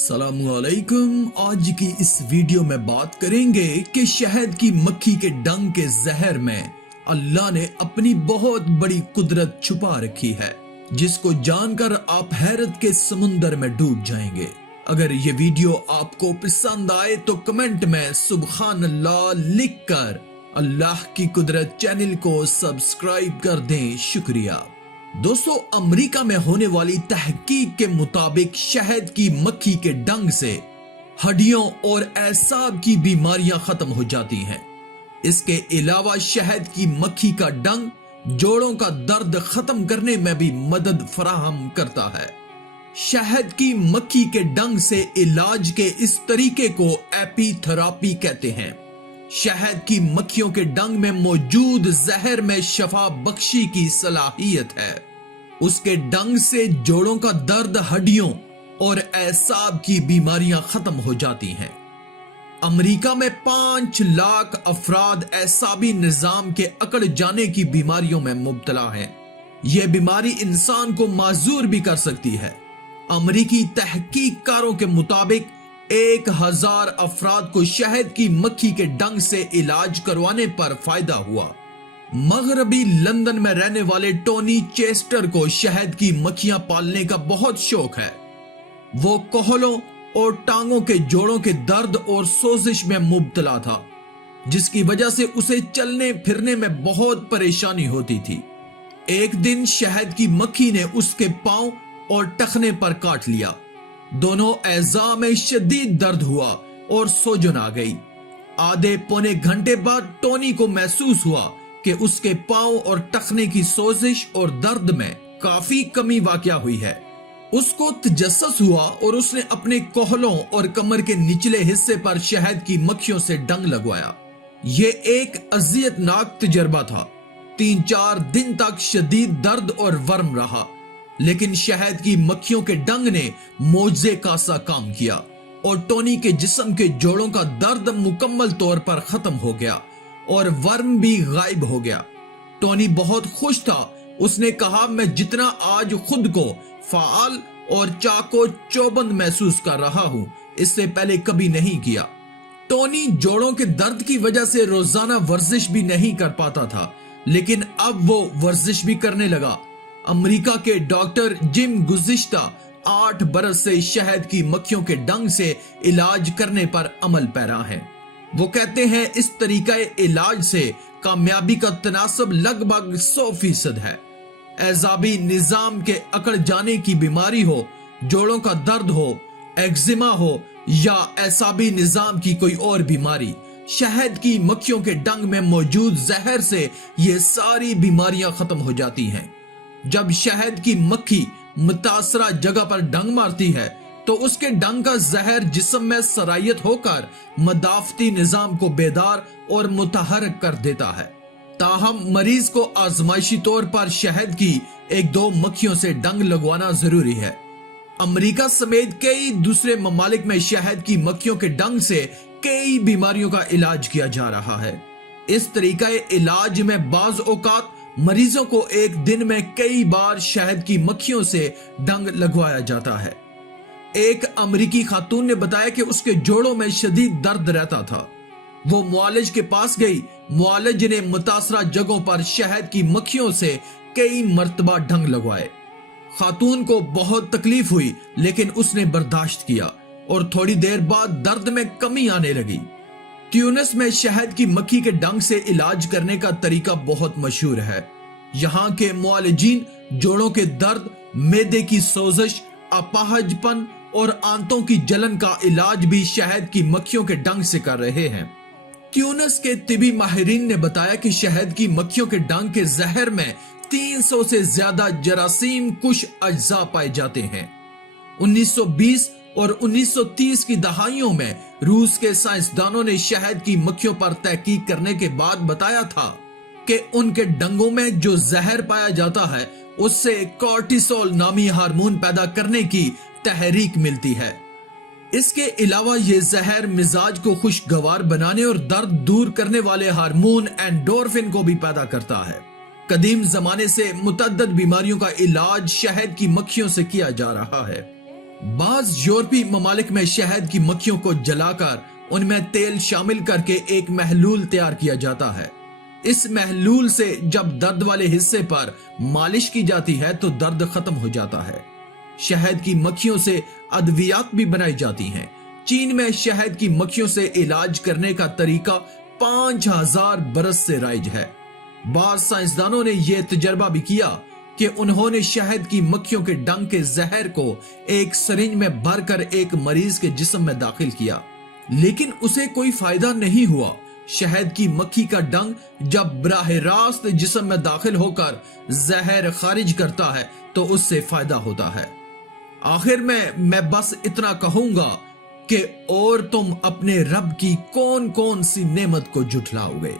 अस्सलाम वालेकुम। आज की इस वीडियो में बात करेंगे कि शहद की मक्खी के डंक के जहर में अल्लाह ने अपनी बहुत बड़ी कुदरत छुपा रखी है, जिसको जानकर आप हैरत के समुंदर में डूब जाएंगे। अगर ये वीडियो आपको पसंद आए तो कमेंट में सुबहान अल्लाह लिखकर अल्लाह की कुदरत चैनल को सब्सक्राइब कर दें। शुक्रिया। दोस्तों, अमेरिका में होने वाली तहकीक के मुताबिक शहद की मक्खी के डंक से हड्डियों और एसाब की बीमारियां खत्म हो जाती हैं। इसके अलावा शहद की मक्खी का डंक जोड़ों का दर्द खत्म करने में भी मदद फराहम करता है। शहद की मक्खी के डंक से इलाज के इस तरीके को एपीथेरेपी कहते हैं। शहद की मक्खियों के डंक में मौजूद जहर में शफा बख्शी की सलाहियत है। उसके डंक से जोड़ों का दर्द, हड्डियों और एसाब की बीमारियां खत्म हो जाती हैं। अमेरिका में 5 लाख अफराद एसाबी निजाम के अकड़ जाने की बीमारियों में मुब्तला हैं। यह बीमारी इंसान को माजूर भी कर सकती है। अमेरिकी तहकीककारों के मुताबिक 1000 अफराद को शहद की मक्खी के डंक से इलाज करवाने पर फायदा हुआ। मगरबी लंदन में रहने वाले टोनी चेस्टर को शहद की मक्खियां पालने का बहुत शौक है। वो कोहलों और टांगों के जोड़ों के दर्द और सोजिश में मुब्तला था, जिसकी वजह से उसे चलने फिरने में बहुत परेशानी होती थी। एक दिन शहद की मक्खी ने उसके पांव और टखने पर काट लिया। दोनों एज़ा में शदीद दर्द हुआ और सोजन आ गई। आधे पौने घंटे बाद टोनी को महसूस हुआ कि उसके पांव और टखने की सोजिश और दर्द में काफी कमी वाक़या हुई है। उसको तजस्सुस हुआ और उसने अपने कोहलों और कमर के निचले हिस्से पर शहद की मक्खियों से डंक लगवाया। ये एक अजियतनाक तजर्बा था। 3-4 दिन तक शदीद दर्द और वर्म रहा, लेकिन शहद की मक्खियों के डंक ने मोजे का सा काम किया और टोनी के जिस्म के जोड़ों का दर्द मुकम्मल तौर पर खत्म हो गया और वर्म भी गायब हो गया। टोनी बहुत खुश था। उसने कहा, मैं जितना आज खुद को फाल और चाको चौबंद महसूस कर रहा हूं, इससे पहले कभी नहीं किया। टोनी जोड़ों के दर्द की वजह से रोजाना वर्जिश भी नहीं कर पाता था, लेकिन अब वो वर्जिश भी करने लगा। अमेरिका के डॉक्टर जिम गुज़िश्ता 8 बरस से शहद की मक्खियों के डंक से इलाज करने पर अमल पैरा है। वो कहते हैं इस तरीका इलाज से कामयाबी का तनासब लगभग 100% है। एज़ाबी निजाम के अकड़ जाने की बीमारी हो, जोड़ों का दर्द हो, एक्जिमा हो या एसाबी निजाम की कोई और बीमारी, शहद की मक्खियों के डंक में मौजूद जहर से ये सारी बीमारियां खत्म हो जाती हैं। जब शहद की मक्खी मुतासरा जगह पर डंक मारती है तो उसके डंक का जहर जिस्म में सरायत होकर मदाफती निजाम को बेदार और मुतहरक कर देता है। ताहम मरीज को आजमाइशी तौर पर शहद की 1-2 मक्खियों से डंक लगवाना जरूरी है। अमेरिका समेत कई दूसरे ममालिक में शहद की मक्खियों के डंक से कई बीमारियों का इलाज किया जा रहा है। इस तरीका इलाज में बाज औकात मरीजों को एक दिन में कई बार शहद की मक्खियों से डंक लगवाया जाता है। एक अमेरिकी खातून ने बताया कि उसके जोड़ों में शदीद दर्द रहता था। वो मुआलिज के पास गई। मुआलिज ने मुतासरा जगहों पर शहद की मक्खियों से कई मर्तबा डंक लगवाए। खातून को बहुत तकलीफ हुई, लेकिन उसने बर्दाश्त किया और थोड़ी देर बाद दर्द में कमी आने लगी। ट्यूनिस में शहद की मक्खी के डंक से इलाज करने का तरीका बहुत मशहूर है। यहाँ के मुआलिजीन जोड़ों के दर्द, मैदे की सोजिश, अपाहजपन और आंतों की जलन का इलाज भी शहद की मक्खियों के डंक से कर रहे हैं। ट्यूनिस के तिबी माहिरीन ने बताया कि शहद की मक्खियों के डंक के जहर में 300 से ज्यादा जरासीम कुश अज्जा पाए जाते हैं। 1920 और 1930 की दहाइयों में रूस के साइंसदानों ने शहद की मक्खियों पर तहकीक करने के बाद बताया था कि उनके डंगों में जो जहर पाया जाता है उससे कॉर्टिसोल नामी हार्मोन पैदा करने की तहरीक मिलती है। इसके अलावा ये जहर मिजाज को खुशगवार बनाने और दर्द दूर करने वाले हार्मोन एंडोर्फिन को भी पैदा करता है। कदीम जमाने से मुतअद्दिद बीमारियों का इलाज शहद की मक्खियों से किया जा रहा है। बाज यूरोपीय ममालिक में शहद की मक्खियों को जलाकर उनमें तेल शामिल करके एक महलूल तैयार किया जाता है। इस महलूल से जब दर्द वाले हिस्से पर मालिश की जाती है तो दर्द खत्म हो जाता है। शहद की मक्खियों से अद्वियात भी बनाई जाती हैं। चीन में शहद की मक्खियों से इलाज करने का तरीका 5000 बरस से राइज है। बाज साइंसदानों ने यह तजर्बा भी किया कि उन्होंने शहद की मक्खियों के डंक के जहर को एक सिरिंज में भरकर एक मरीज के जिस्म में दाखिल किया, लेकिन उसे कोई फायदा नहीं हुआ। शहद की मक्खी का डंक जब बराह रास्त जिस्म में दाखिल होकर जहर खारिज करता है तो उससे फायदा होता है। आखिर में मैं बस इतना कहूंगा कि और तुम अपने रब की कौन कौन सी नेमत को झुठलाओगे।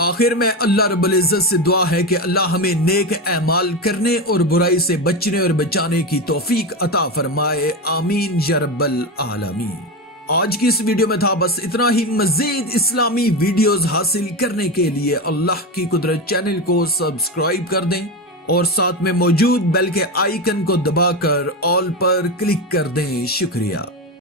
आखिर में अल्लाह रब्बुल इज्जत से दुआ है कि अल्लाह हमें नेक अमाल करने और बुराई से बचने और बचाने की तौफीक अता फरमाए। आमीन या रब्बल आलमीन। आज की इस वीडियो में था बस इतना ही। मजीद इस्लामी वीडियोस हासिल करने के लिए अल्लाह की कुदरत चैनल को सब्सक्राइब कर दें और साथ में मौजूद बेल के आइकन को दबाकर ऑल पर क्लिक कर दें। शुक्रिया।